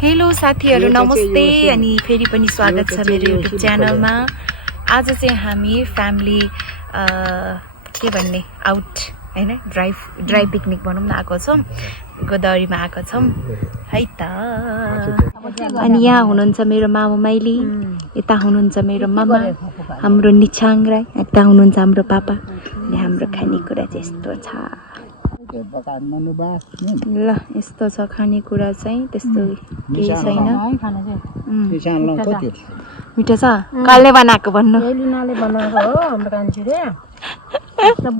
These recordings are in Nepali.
हेलो साथीहरू नमस्ते अनि फेरि पनि स्वागत छ मेरो युट्युब च्यानलमा। आज चाहिँ हामी फ्यामिली के भन्ने आउट हैन ड्राई पिकनिक भनौँ न आएको छौँ, गोदावरीमा आएको छौँ है त। अनि यहाँ हुनुहुन्छ मेरो मामा माइली, यता हुनुहुन्छ मेरो मामा हाम्रो निछाङ राई, यता हुनुहुन्छ हाम्रो पापा। अनि हाम्रो खानेकुरा चाहिँ यस्तो छ ल, यस्तो छ खानेकुरा चाहिँ, त्यस्तो केही छैन। मिठो छ, कसले बनाएको भन्नु? एलिनाले बनाएको हो हाम्रो कान्छीले।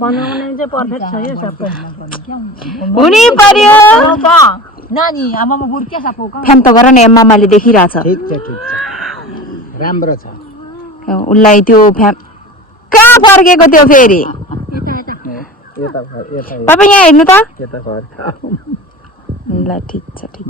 बनाउने चाहिँ पर्फेक्ट छ यो सबै। हुनै पर्यो नानी आमामा बुर्के सापो का फ्याम त गर न, मामाले देखिरहेछ। ठीक छ राम्रो छ। उसलाई त्यो फ्याम कहाँ फर्केको त्यो फेरि? पापा यहाँ हेर्नु त। ल ठिक छ ठिक छ।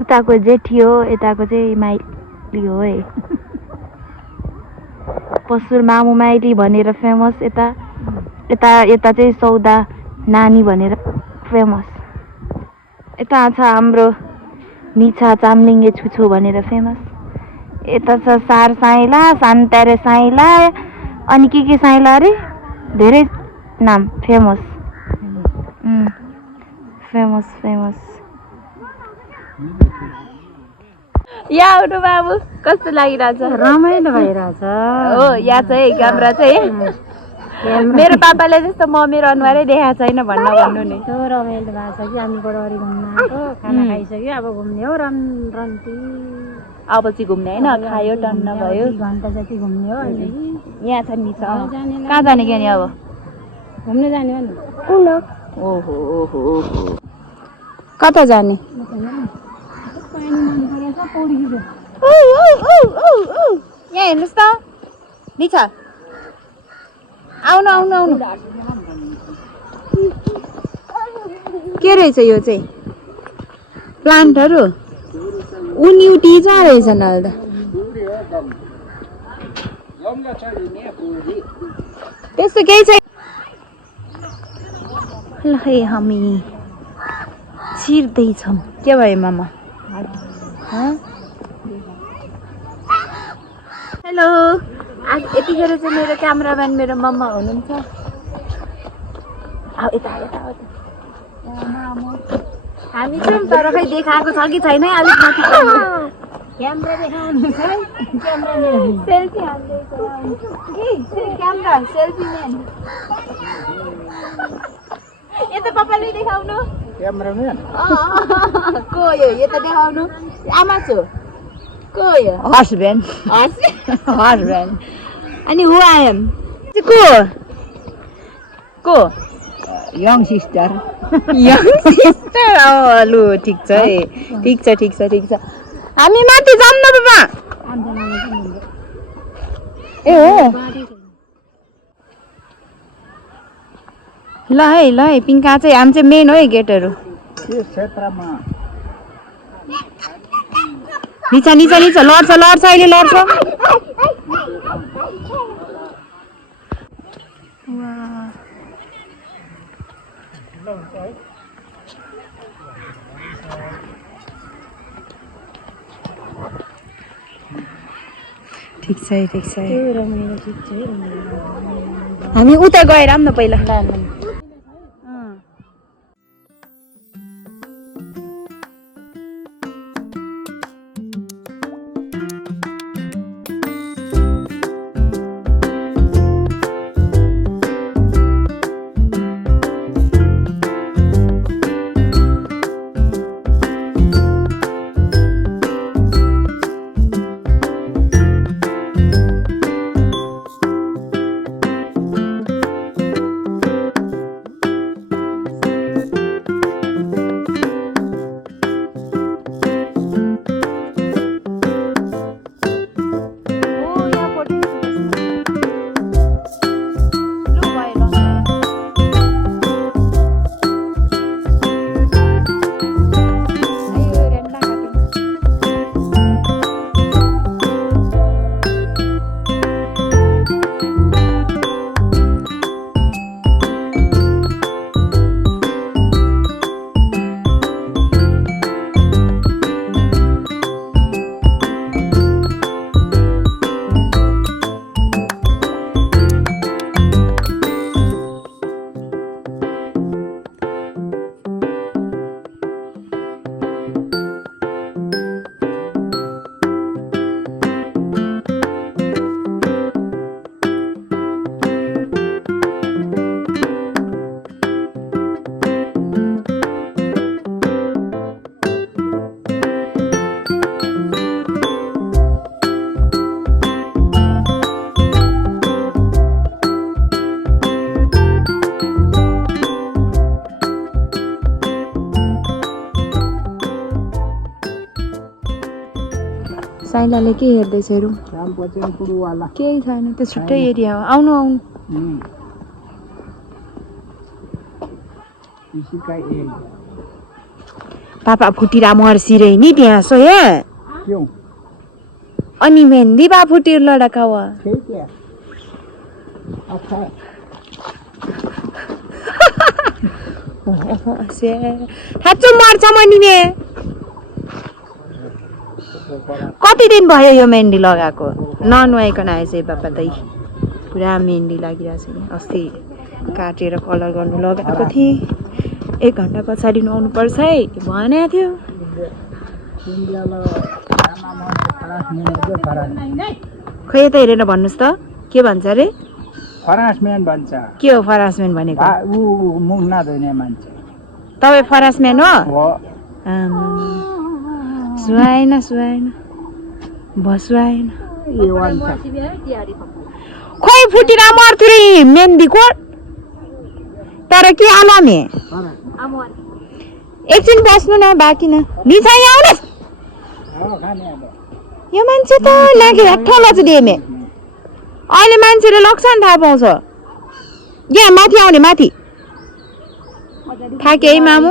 उताको जेठी हो, यताको चाहिँ माइली हो है। पसुर मामु माइली भनेर फेमस, यता यता यता चाहिँ सौदा नानी भनेर फेमस। यता छ हाम्रो निछा चामलिङ्गे छुछु भनेर फेमस। यता छ सार साइला, सान्तारे साइला, अनि के साइला अरे धेरै नाम फेमस। Famous famous. यहाँ आउनु बाबु, कस्तो लागिरहेछ? रमाइलो भइरहेछ हो। यहाँ चाहिँ क्यामेरा चाहिँ मेरो पापाले जस्तो म मेरो अनुहारै देखाएको छैन भन्नु नि। त्यो रमाइलो भएको छ कि हामी गोदावरी घुम्न आएको, खाना खाइसक्यो, अब घुम्ने हो रन्ती। अब चाहिँ घुम्ने होइन, खायो टन्न भयो, घन्टा जति घुम्ने हो अहिले। यहाँ छ नि छ। कहाँ जाने क्या नि अब? घुम्न जाने हो नि। ओहो ओहो कता जाने? यहाँ हेर्नुहोस् त निछा, आउनु आउनु आउनु। के रहेछ यो चाहिँ? प्लान्टहरू उन्युटी छ रहेछन् अहिले त। त्यस्तो केही छैन। ल है हामी छिर्दैछौँ। के भयो मामा? हेलो, आज यतिखेर चाहिँ मेरो क्यामराम्यान मेरो मम्मा हुनुहुन्छ। यता यता हामी छौँ, तर खै देखाएको छ कि छैन अलिक माथि। क्यामेरा देखाउनु है, क्यामेरा सेल्फी हान्दैछ क्यामेरा, सेल्फी म्यान। यता पापाले देखाउनु को यो, यता देखाउनु आमा छु को यो? Husband husband. अनि हु आई एम को यङ सिस्टर। Young sister. लु ठिक छ है, ठिक छ ठिक छ ठिक छ। हामी माथि जाऊँ न पापा? ए हो ल है पिङ्का चाहिँ हामी चाहिँ मेन हो है गेटहरू। निचा निचा निचा लड्छ लड्छ अहिले लड्छ। ठिक छ ठिक छ। हामी उता गएर आऊँ न पहिला। साइलाले के हेर्दैछ हेरौँ पुडुवाला केही छैन त्यो छुट्टै एरिया हो आउनु आउनु पापा फुटिरा मर्सिरे नि त्यहाँ सो हे क्यों अनि मेहंदी बा फुटिर लड़का हुआ ठीक है अच्छा से साँच्चै मर्छ मनिमे कति दिन भयो यो मेहन्दी लगाएको ननुहाइकन आएछ बाबा दाइ पुरा मेहन्दी लागिरहेछ नि अस्ति काटेर कलर गर्नु लगाएको थिएँ 1 घण्टा पछाडि नुहाउनु पर्छ है भनेको थियो खै यता हेरेर भन्नुहोस् त के भन्छ अरे फरासम्यान भन्छ के हो फरासम्यान भनेको ऊ मुख नधोइने मान्छे तपाईँ फरासम्यान हो हो सुहाएन खोइ फुटिरा मर्थ्यो रे मेहन्दीको तर के आमामे एकछिन बस्नु न बाँकी न निसा यहाँ आउनुहोस् यो मान्छे त लागे ठोला चाहिँ दिएमे अहिले मान्छेले लग्छ नि थाहा पाउँछ यहाँ माथि आउने माथि थाक्यो है मामु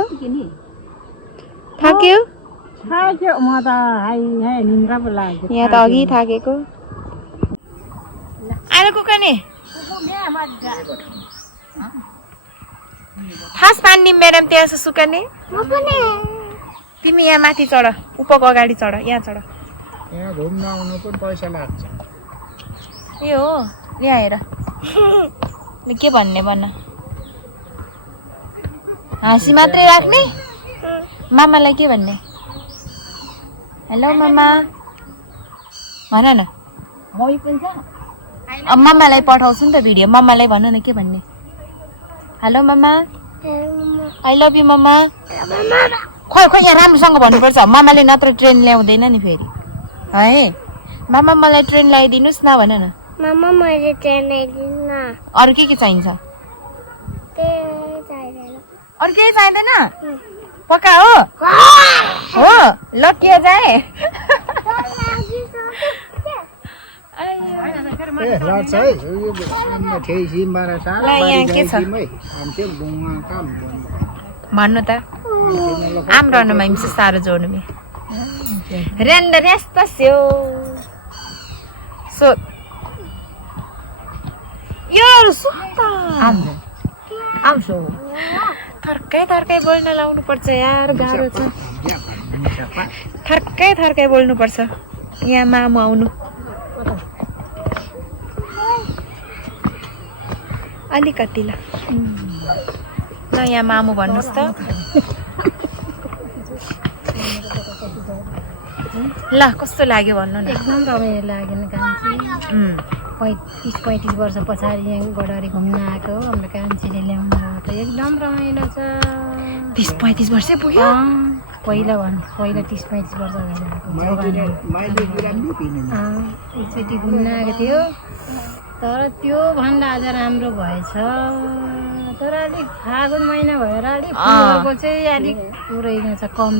थाक्यो म त निन्द्रा पो लाग्यो यहाँ त अघि थाकेको आएर कुकने खास पानी म्याडम त्यहाँ छ सुकाने तिमी यहाँ माथि चढ उपको अगाडि चढ यहाँ चढ यहाँ घुम्न आउनु पनि पैसा लाग्छ ए हो यहाँ हेर के भन्ने भन्न हाँसी मात्रै राख्ने मामालाई के भन्ने हेलो मामा भन न मामालाई पठाउँछु नि त भिडियो मामालाई भन्नु न के भन्ने हेलो मामा आई लभ यु मामा खोइ यहाँ राम्रोसँग भन्नुपर्छ मामाले नत्र ट्रेन ल्याउँदैन नि फेरि है मामा मलाई ट्रेन ल्याइदिनुहोस् न भन न मामा मैले ट्रेन ल्याइदिनु अरू के चाहिन्छ अरू केही चाहिँदैन पक्का हो हो ल के जाए भन्नु त आम रहनुमा चाहिँ साह्रो जोड्नु मे रेन्ड रेस्पस्यो सो यो सुता थर्कै बोल्न लाउनु पर्छ यार गाह्रो छ थर्कै बोल्नु पर्छ यहाँ मामु आउनु अलिकति ल यहाँ मामु भन्नुहोस् त ल कस्तो लाग्यो भन्नु न एकदम रमाइलो लाग्यो नि कान्छी 35 वर्ष पछाडि यहाँ गडरी घुम्न आएको हाम्रो कान्छीले ल्याउनु त एकदम रमाइलो छ 30-35 वर्ष पुग्यो पहिला 30-35 वर्ष एकचोटि घुम्न आएको थियो तर त्यो भन्दा आज राम्रो भएछ तर अलिक फागुन महिना भएर अलिक फुलहरूको चाहिँ अलिक पुरैमा छ कम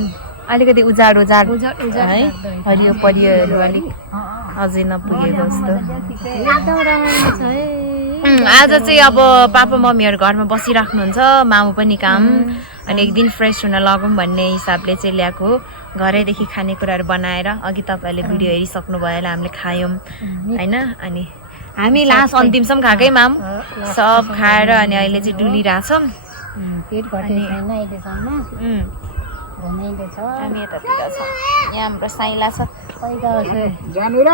अलिकति उजाडो उजाड है हरियो परियोहरू अलिक अझै नपुगेको जस्तो एकदम रमाइलो छ है आज चाहिँ अब पापा मम्मीहरू घरमा बसिराख्नुहुन्छ मामु पनि काम अनि एक दिन फ्रेस हुन लगौँ भन्ने हिसाबले चाहिँ ल्याएको घरैदेखि खानेकुराहरू बनाएर अघि तपाईँहरूले भिडियो हेरिसक्नु भयो होला हामीले खायौँ होइन अनि हामी लास्ट अन्तिमसम्म खाएकै माम सब खाएर अनि अहिले चाहिँ डुलिरहेछौँ पेट घटेको छैन अहिलेसम्म रमाइलो छ हामी यतातिर छौँ यहाँ हाम्रो साइला छ जानु र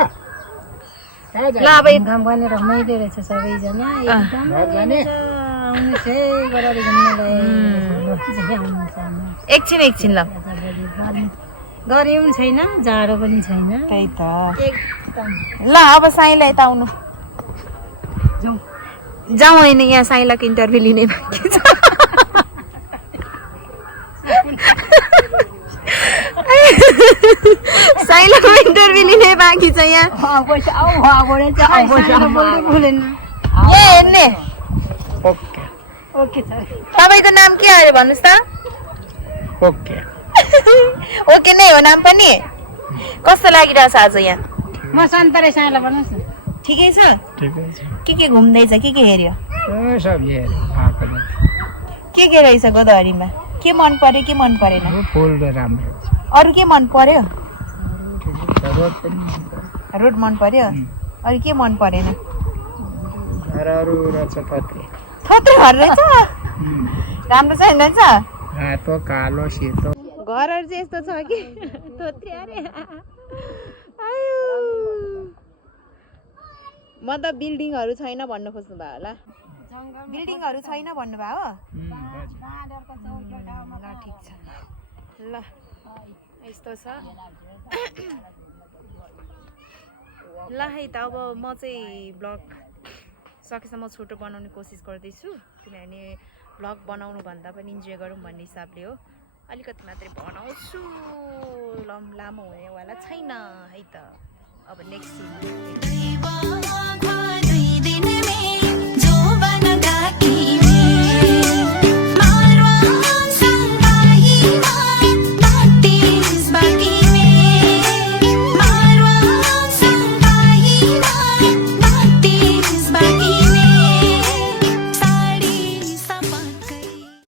ल अब काम गर्ने रमाइलो रहेछ सबैजना एकदम आउनुहोस् है गडरी घुम्नलाई एकछिन ल गरौँ छैन जाडो पनि छैन त्यही त एकदम ल अब साइला यता आउनु जाउँ होइन यहाँ साइलाको इन्टरभ्यू लिने बाँकी छ साइलाको इन्टरभ्यू लिने बाँकी छ यहाँ हेर्ने ओके छ तपाईँको नाम के अरे भन्नुहोस् त ओके ओके नै हो नाम पनि कस्तो लागिरहेछ आज यहाँ? म सन्तरे साइला भन्नुहोस् न। ठिकै छ? ठिकै छ के घुम्दैछ? के हेऱ्यो? सब हेऱ्यो आएको के रहेछ गोदावरीमा? के मन पर्यो के मन परेन? फुल राम्रो छ अरू के मन पर्यो? रोड पनि मन पर्छ। रोड मन पर्यो? अरू के मन परेन? घरहरू रहेछ कति थोत्रो घर रहेछ? राम्रो छैन रहेछ? रातो कालो सेतो घरहरू चाहिँ यस्तो छ कि थोत्रे अरे आयो मतलब बिल्डिङहरू छैन भन्नु खोज्नु भयो होला। बिल्डिङहरू छैन भन्नुभयो हो? ल ठिक छ ल यस्तो छ ल है त। अब म चाहिँ ब्लग सकेसम्म छोटो बनाउने कोसिस गर्दैछु किनभने ब्लग बनाउनु भन्दा पनि इन्जोय गरौँ भन्ने हिसाबले हो। अलिकति मात्रै बनाउँछु, लामो हुनेवाला छैन है त। अब नेक्स्ट